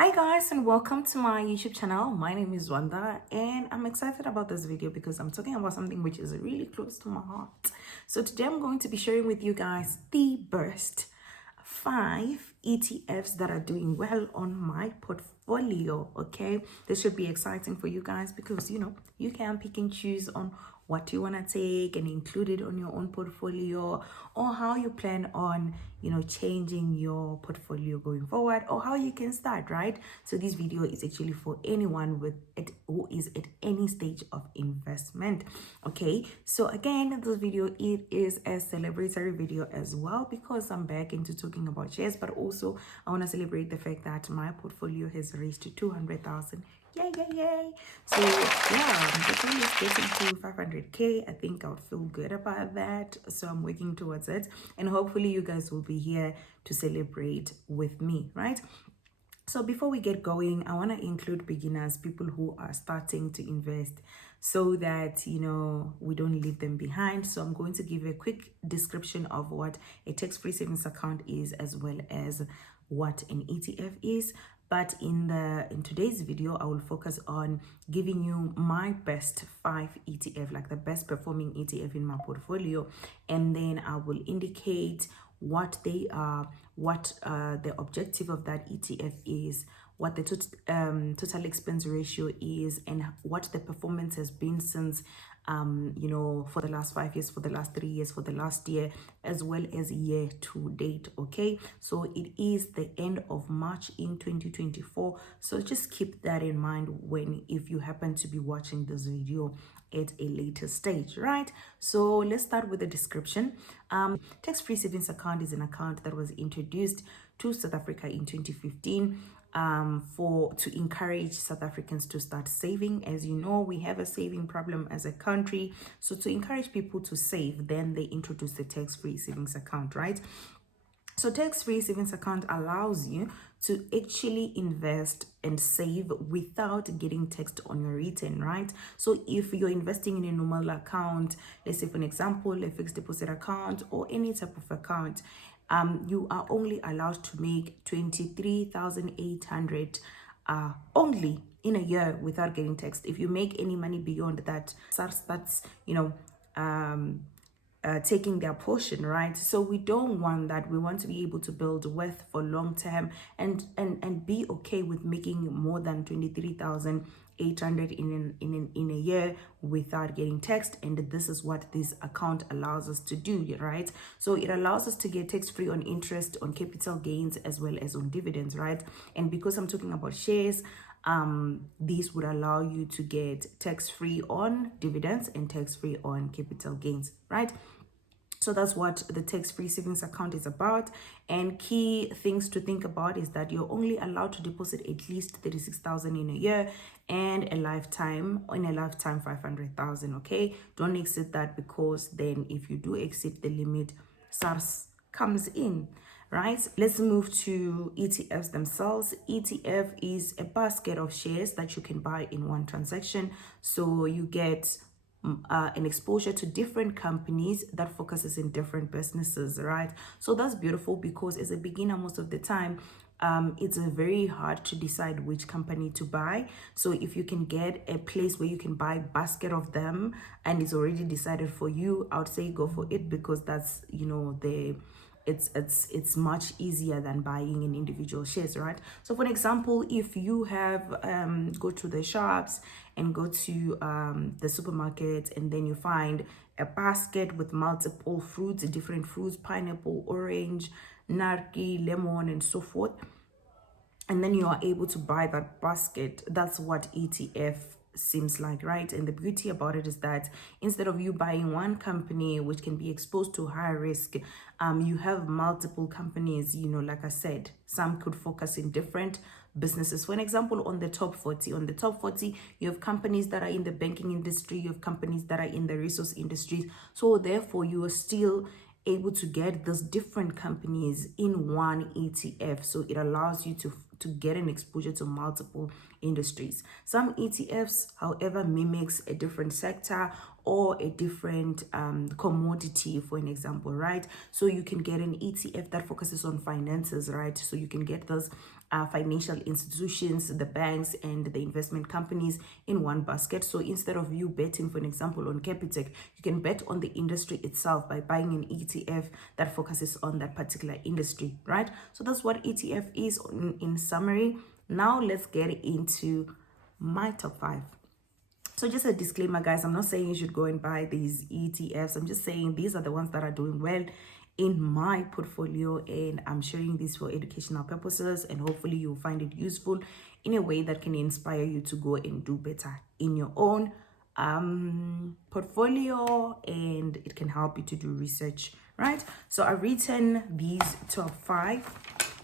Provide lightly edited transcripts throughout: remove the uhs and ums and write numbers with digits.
Hi guys, and welcome to my YouTube channel. My name is Wanda and I'm excited about this video because I'm talking about something which is really close to my heart. So today I'm going to be sharing with you guys the best 5 ETFs that are doing well on my portfolio. Okay, this should be exciting for you guys because you can pick and choose on what you want to take and include it on your own portfolio, or how you plan on changing your portfolio going forward, or how you can start, right? So this video is actually for anyone with it who is at any stage of investment. Okay, so again, this video, it is a celebratory video as well because I'm back into talking about shares, but also I want to celebrate the fact that my portfolio has reached 200,000. Yay, yay, yay. So yeah, the portfolio is getting to 500k. I think I would feel good about that, so I'm working towards it, and hopefully you guys will be here to celebrate with me, right? So before we get going, I want to include beginners, people who are starting to invest, so that we don't leave them behind. So I'm going to give a quick description of what a tax-free savings account is, as well as what an ETF is. But in today's video, I will focus on giving you my best 5 ETF, like the best performing ETF in my portfolio, and then I will indicate what they are, what the objective of that ETF is, what the total expense ratio is, and what the performance has been since for the last 5 years, for the last 3 years, for the last year, as well as year to date. Okay, so it is the end of March in 2024, so just keep that in mind if you happen to be watching this video at a later stage, right? So let's start with the description. Tax-free savings account is an account that was introduced to South Africa in 2015 to encourage South Africans to start saving. As you know, we have a saving problem as a country, so to encourage people to save, then they introduced the tax-free savings account, right? So tax-free savings account allows you to actually invest and save without getting taxed on your return, right? So if you're investing in a normal account, let's say for an example, a fixed deposit account or any type of account, you are only allowed to make 23,800 only in a year without getting taxed. If you make any money beyond that, SARS starts, taking their portion, right? So we don't want that. We want to be able to build wealth for long term and be okay with making more than 23,800 in a year without getting taxed. And this is what this account allows us to do, right? So it allows us to get tax free on interest, on capital gains, as well as on dividends, right? And because I'm talking about shares, these would allow you to get tax-free on dividends and tax-free on capital gains, right? So that's what the tax-free savings account is about. And key things to think about is that you're only allowed to deposit at least 36,000 in a year, and in a lifetime 500,000. Okay, don't exceed that, because then if you do exceed the limit, SARS comes in, right? Let's move to ETFs themselves. ETF is a basket of shares that you can buy in one transaction. So you get an exposure to different companies that focuses in different businesses, right? So that's beautiful, because as a beginner, most of the time, it's very hard to decide which company to buy. So if you can get a place where you can buy a basket of them and it's already decided for you, I would say go for it, because that's it's much easier than buying in individual shares, right? So for example, if you have go to the shops and go to the supermarket, and then you find a basket with multiple fruits, different fruits, pineapple, orange, narki, lemon, and so forth, and then you are able to buy that basket. That's what ETF seems like, right? And the beauty about it is that instead of you buying one company which can be exposed to high risk, you have multiple companies. Like I said, some could focus in different businesses. For an example, on the top 40, you have companies that are in the banking industry, you have companies that are in the resource industries. So therefore, you are still able to get those different companies in one ETF. So it allows you to get an exposure to multiple industries. Some ETFs, however, mimics a different sector or a different commodity, for an example, right? So you can get an ETF that focuses on finances, right? So you can get those financial institutions, the banks, and the investment companies in one basket. So instead of you betting, for an example, on Capitec, you can bet on the industry itself by buying an ETF that focuses on that particular industry, right? So that's what ETF is in summary. Now let's get into my top 5. So just a disclaimer, guys, I'm not saying you should go and buy these ETFs. I'm just saying these are the ones that are doing well in my portfolio, and I'm sharing this for educational purposes, and hopefully you'll find it useful in a way that can inspire you to go and do better in your own portfolio, and it can help you to do research, right? So I've written these top 5,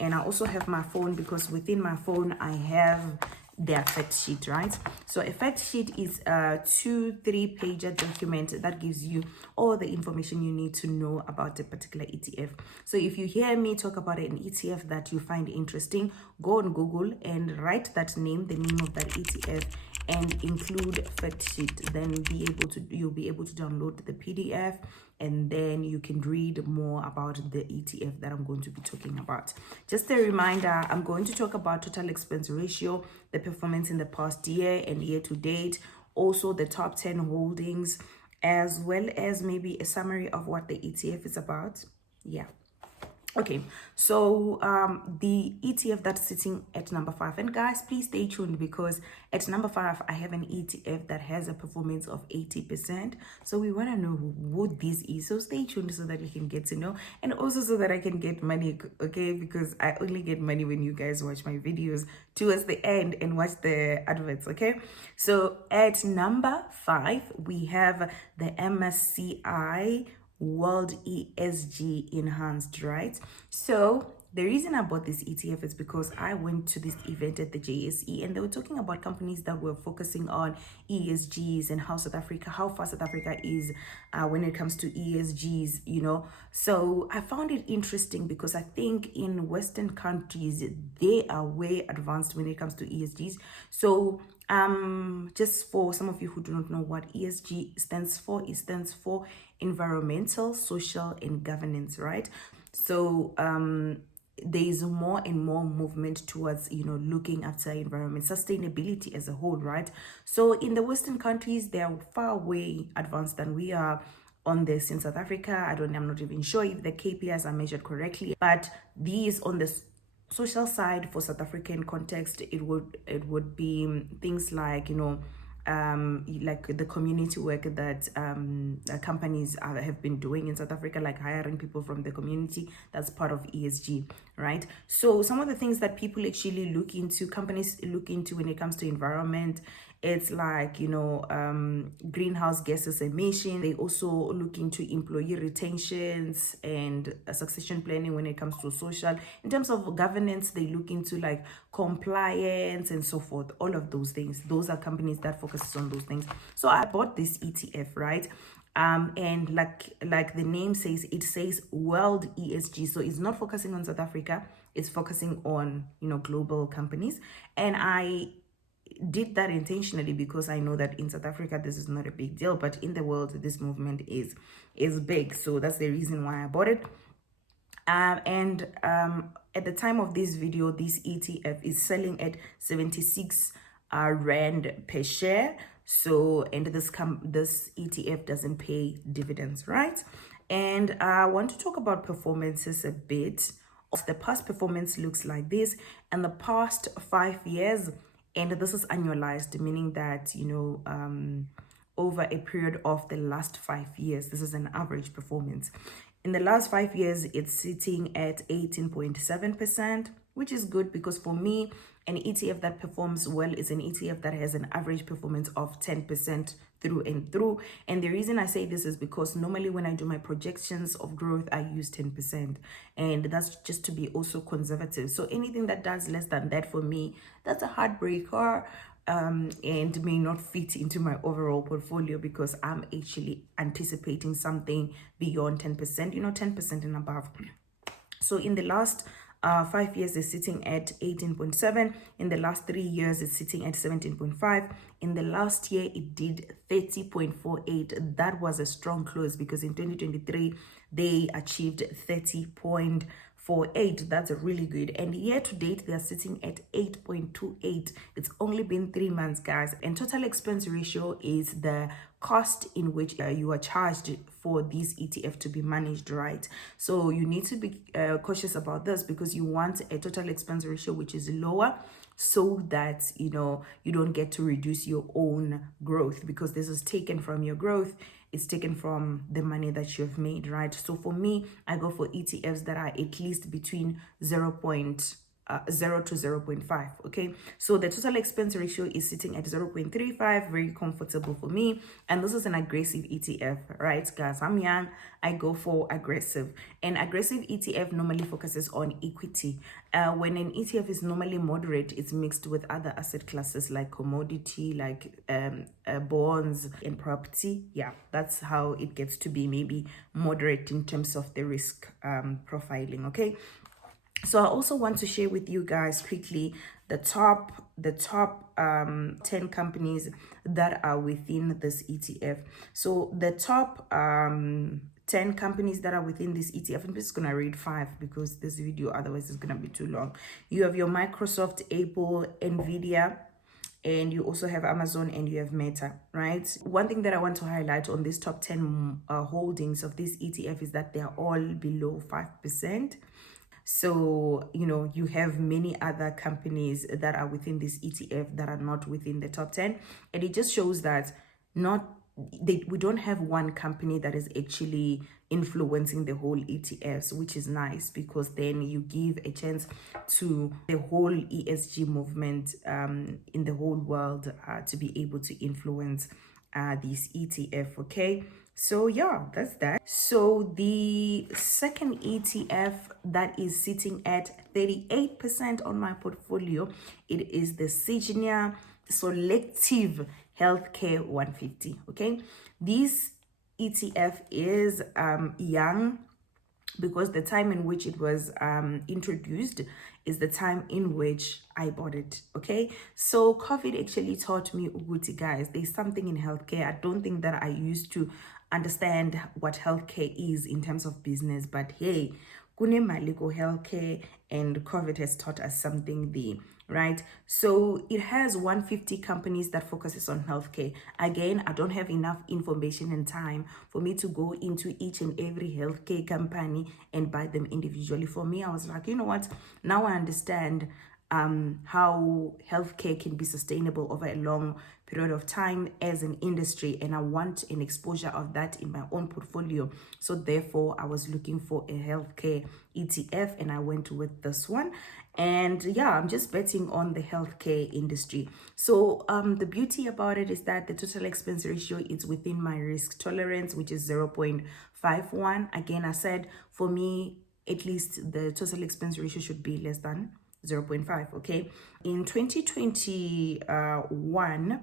and I also have my phone, because within my phone I have their fact sheet, right? So a fact sheet is a 2-3 pager document that gives you all the information you need to know about a particular ETF. So if you hear me talk about an ETF that you find interesting, go on Google and write that name, the name of that ETF, and include fact sheet. Then you'll be able to download the PDF, and then you can read more about the ETF that I'm going to be talking about. Just a reminder, I'm going to talk about total expense ratio, the performance in the past year and year to date, also the top 10 holdings, as well as maybe a summary of what the ETF is about. Yeah. Okay, so the ETF that's sitting at number 5, and guys, please stay tuned, because at number 5 I have an ETF that has a performance of 80%. So we want to know what this is, so stay tuned so that you can get to know, and also so that I can get money, okay? Because I only get money when you guys watch my videos towards the end and watch the adverts, okay? So at number 5 we have the MSCI World ESG Enhanced, right? So the reason I bought this ETF is because I went to this event at the JSE, and they were talking about companies that were focusing on ESGs and how far South Africa is when it comes to ESGs, you know. So I found it interesting, because I think in Western countries they are way advanced when it comes to ESGs. So just for some of you who do not know what ESG stands for, it stands for environmental, social, and governance, right? So there is more and more movement towards, you know, looking after environment, sustainability as a whole, right? So in the Western countries, they are far way advanced than we are on this. In South Africa, I'm not even sure if the KPIs are measured correctly, but these on the social side, for South African context, it would be things like, you know, like the community work that companies have been doing in South Africa, like hiring people from the community. That's part of ESG, right? So some of the things that people actually companies look into when it comes to environment, it's like, you know, greenhouse gases emission. They also look into employee retentions and succession planning when it comes to social. In terms of governance, they look into like compliance and so forth, all of those things. Those are companies that focuses on those things. So I bought this ETF, right? And like the name says, it says World ESG. So it's not focusing on South Africa, it's focusing on, you know, global companies. And I did that intentionally because I know that in South Africa this is not a big deal, but in the world this movement is big. So that's the reason why I bought it. At the time of this video, this ETF is selling at 76 rand per share. So, and this ETF doesn't pay dividends, right? And I want to talk about performances a bit. The past performance looks like this, and the past 5 years, and this is annualized, meaning that, you know, over a period of the last 5 years, this is an average performance. In the last 5 years, it's sitting at 18.7%, which is good, because for me, an ETF that performs well is an ETF that has an average performance of 10% through and through. And the reason I say this is because normally when I do my projections of growth, I use 10%, and that's just to be also conservative. So anything that does less than that, for me, that's a heartbreaker, and may not fit into my overall portfolio, because I'm actually anticipating something beyond 10%, you know, 10% and above. So in the last 5 years, it's sitting at 18.7. In the last 3 years, it's sitting at 17.5. In the last year, it did 30.48. That was a strong close, because in 2023 they achieved 30.48. for 8. That's really good. And year to date, they're sitting at 8.28. It's only been 3 months, guys. And total expense ratio is the cost in which you are charged for this ETF to be managed, right? So you need to be cautious about this, because you want a total expense ratio which is lower, so that you don't get to reduce your own growth, because this is taken from your growth. It's taken from the money that you've made, right? So for me, I go for ETFs that are at least between 0 to 0.5. Okay, so the total expense ratio is sitting at 0.35, very comfortable for me. And this is an aggressive ETF, right, guys? I'm young, I go for aggressive. And aggressive ETF normally focuses on equity. When an ETF is normally moderate, it's mixed with other asset classes like commodity, like bonds and property. Yeah, that's how it gets to be maybe moderate in terms of the risk profiling. Okay, so I also want to share with you guys quickly the top 10 companies that are within this ETF. So the top 10 companies that are within this ETF, I'm just gonna read 5 because this video otherwise is gonna be too long. You have your Microsoft, Apple, Nvidia, and you also have Amazon, and you have Meta, right? One thing that I want to highlight on this top 10 holdings of this ETF is that they are all below 5%. So, you have many other companies that are within this ETF that are not within the top 10. And it just shows that we don't have one company that is actually influencing the whole ETFs, which is nice, because then you give a chance to the whole ESG movement in the whole world to be able to influence this ETF. Okay, so yeah, that's that. So the second ETF that is sitting at 38% on my portfolio, it is the Signia Selective Healthcare 150. Okay, this ETF is young, because the time in which it was introduced is the time in which I bought it. Okay, so COVID actually taught me, Uguti, guys, there's something in healthcare. I don't think that I used to understand what healthcare is in terms of business, but hey, kune maliko healthcare, and COVID has taught us something there, right? So it has 150 companies that focuses on healthcare. Again, I don't have enough information and time for me to go into each and every healthcare company and buy them individually. For me, I was like, you know what? Now I understand how healthcare can be sustainable over a long period of time as an industry, and I want an exposure of that in my own portfolio. So therefore, I was looking for a healthcare ETF, and I went with this one. And yeah, I'm just betting on the healthcare industry. So the beauty about it is that the total expense ratio is within my risk tolerance, which is 0.51. Again, I said for me, at least the total expense ratio should be less than 0.5. Okay, in 2021,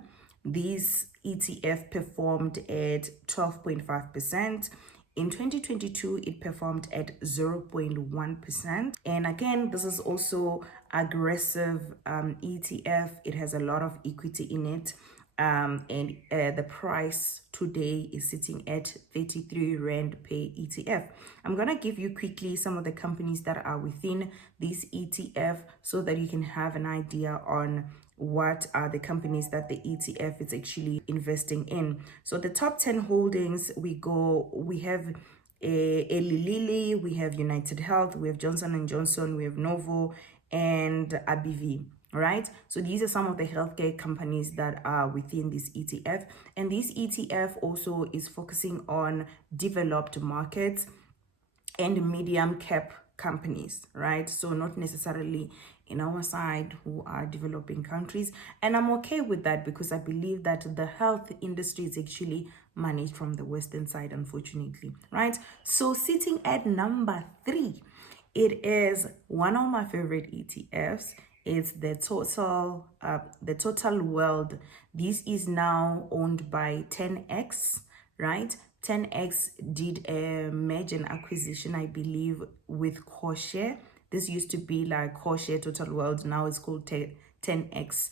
this ETF performed at 12.5%. In 2022, it performed at 0.1%. And again, this is also aggressive ETF. It has a lot of equity in it. And the price today is sitting at 33 Rand per ETF. I'm going to give you quickly some of the companies that are within this ETF so that you can have an idea on what are the companies that the ETF is actually investing in. So the top 10 holdings, we have Eli Lilly, we have United Health, we have Johnson & Johnson, we have Novo, and AbbVie. Right, so these are some of the healthcare companies that are within this ETF, and this ETF also is focusing on developed markets and medium cap companies, right? So not necessarily in our side who are developing countries, and I'm okay with that because I believe that the health industry is actually managed from the Western side, unfortunately, right? So sitting at number 3, it is one of my favorite ETFs. It's the Total World. This is now owned by 10X, right? 10X did a merger and acquisition, I believe, with CoreShare. This used to be like CoreShare Total World. Now it's called 10X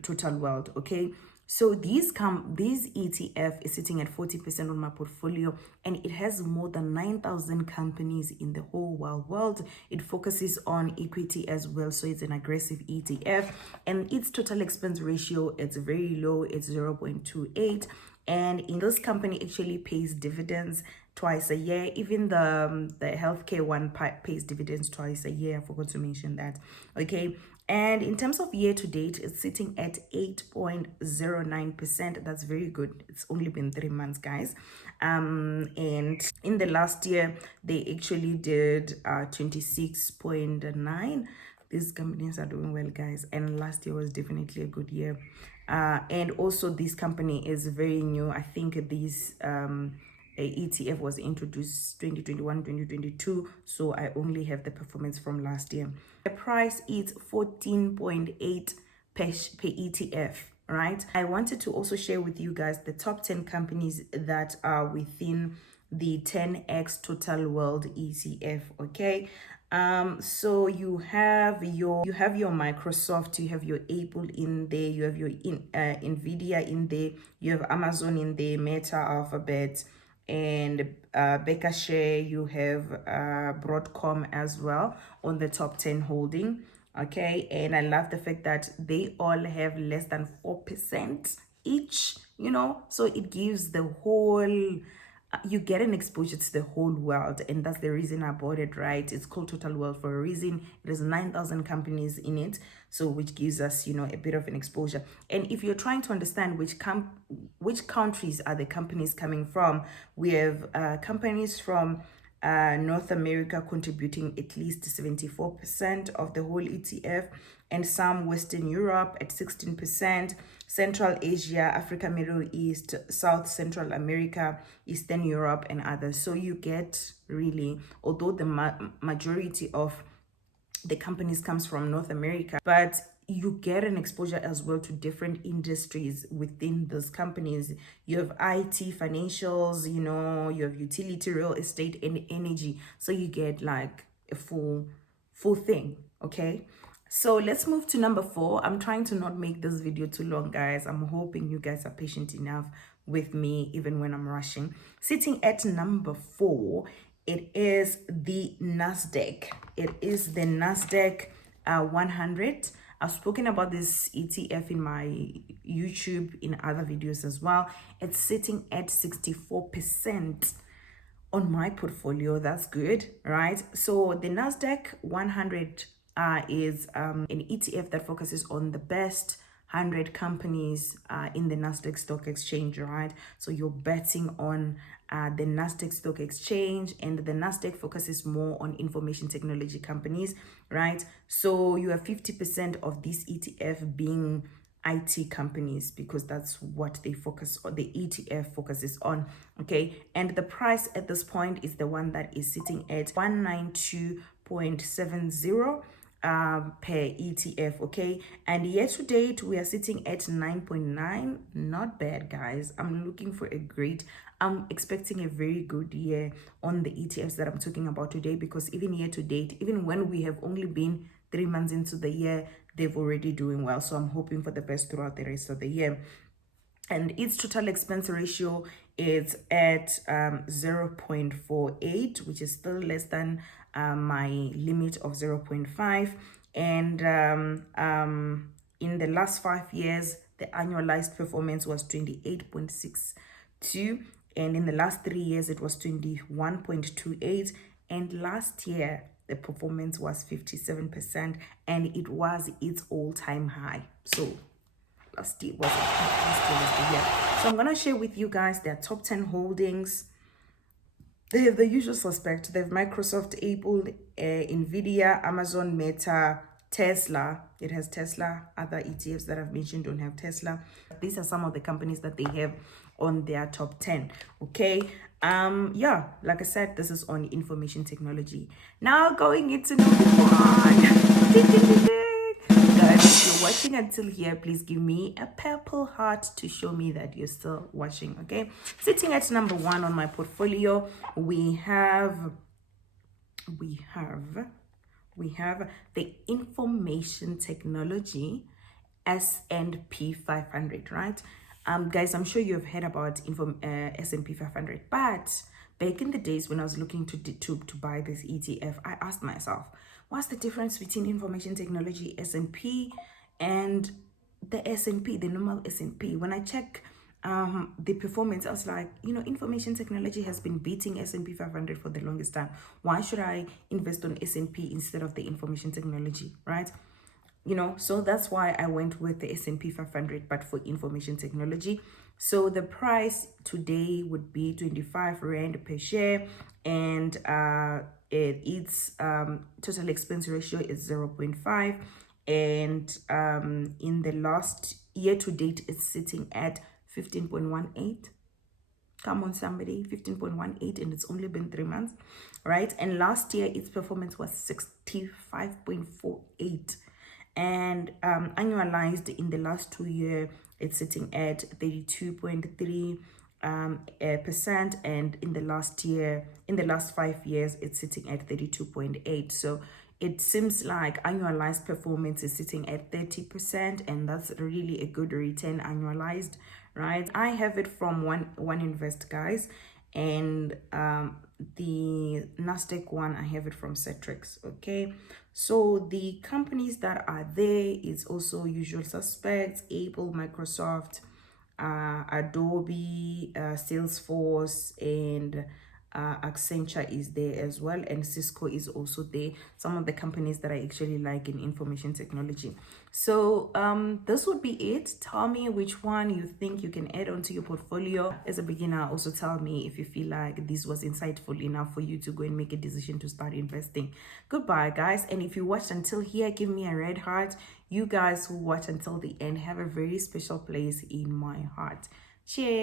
Total World, okay? So these ETF is sitting at 40% on my portfolio, and it has more than 9,000 companies in the whole wide world. It focuses on equity as well, so it's an aggressive ETF, and its total expense ratio, it's very low, it's 0.28. And in this company actually pays dividends twice a year. Even the healthcare one pays dividends twice a year. I forgot to mention that. Okay. And in terms of year to date, it's sitting at 8.09%. That's very good. It's only been 3 months, guys. And in the last year, they actually did 26.9. These companies are doing well, guys. And last year was definitely a good year. And also, this company is very new. I think this ETF was introduced 2021-2022, so I only have the performance from last year. The price is 14.8 per ETF, right? I wanted to also share with you guys the top 10 companies that are within the 10x total world ETF. Okay, so you have your Microsoft, you have your Apple in there, you have your Nvidia in there, you have Amazon in there, Meta, Alphabet, and Berkshire. You have Broadcom as well on the top 10 holding. Okay, and I love the fact that they all have less than 4% each, so it gives the whole you get an exposure to the whole world, and that's the reason I bought it, right? It's called Total World for a reason. It has 9,000 companies in it, so which gives us a bit of an exposure. And if you're trying to understand which countries are the companies coming from, we have companies from North America contributing at least 74% of the whole ETF, and some Western Europe at 16%, Central Asia, Africa, Middle East, South Central America, Eastern Europe, and others. So you get really, although the majority of the companies comes from North America, but you get an exposure as well to different industries within those companies. You have IT, financials, you have utility, real estate, and energy. So you get like a full thing. Okay, so let's move to number 4. I'm trying to not make this video too long, guys. I'm hoping you guys are patient enough with me even when I'm rushing. Sitting at number 4, it is the Nasdaq. It is the Nasdaq 100. I've spoken about this ETF in my YouTube, in other videos as well. It's sitting at 64% on my portfolio. That's good, right? So the Nasdaq 100 is an ETF that focuses on the best 100 companies in the Nasdaq Stock Exchange, right? So you're betting on the Nasdaq Stock Exchange, and the Nasdaq focuses more on information technology companies, right? So you have 50% of this ETF being IT companies, because that's what they focus on, the ETF focuses on. Okay, and the price at this point is the one that is sitting at 192.70 per ETF. Okay, and year to date we are sitting at 9.9. Not bad, guys. I'm expecting a very good year on the ETFs that I'm talking about today, because even year to date, even when we have only been 3 months into the year, they've already doing well. So I'm hoping for the best throughout the rest of the year. And its total expense ratio is at 0.48, which is still less than my limit of 0.5. And in the last 5 years, the annualized performance was 28.62. And in the last 3 years, it was 21.28. And last year, the performance was 57%, and it was its all-time high. So last year was the year. So I'm gonna share with you guys their top 10 holdings. They have the usual suspect. They have Microsoft, Apple, Nvidia, Amazon, Meta, Tesla. It has Tesla. Other ETFs that I've mentioned don't have Tesla. These are some of the companies that they have on their top 10. Okay, yeah, like I said, this is on information technology. Now going into number 1. Guys, if you're watching until here, please give me a purple heart to show me that you're still watching. Okay, sitting at number 1 on my portfolio, we have the information technology S&P 500, right? Guys, I'm sure you have heard about S&P 500, but back in the days when I was looking to buy this ETF, I asked myself, what's the difference between information technology S&P and the S&P, the normal S&P? When I check the performance, I was like, information technology has been beating S&P 500 for the longest time. Why should I invest on S&P instead of the information technology, right? So that's why I went with the S&P 500, but for information technology. So the price today would be 25 rand per share, and its total expense ratio is 0.5, and in the last year to date it's sitting at 15.18. Come on, somebody, 15.18, and it's only been 3 months, right? And last year its performance was 65.48, and annualized in the last 2 years it's sitting at 32.3 percent, and in the last 5 years it's sitting at 32.8. So it seems like annualized performance is sitting at 30%, and that's really a good return annualized, right? I have it from one invest, guys, and the Nasdaq one I have it from Cetrix. Okay, so the companies that are there is also usual suspects: Apple, Microsoft, Adobe, Salesforce, and Accenture is there as well, and Cisco is also there. Some of the companies that I actually like in information technology. So this would be it. Tell me which one you think you can add onto your portfolio as a beginner. Also tell me if you feel like this was insightful enough for you to go and make a decision to start investing. Goodbye, guys. And if you watched until here, give me a red heart. You guys who watch until the end have a very special place in my heart. Cheers.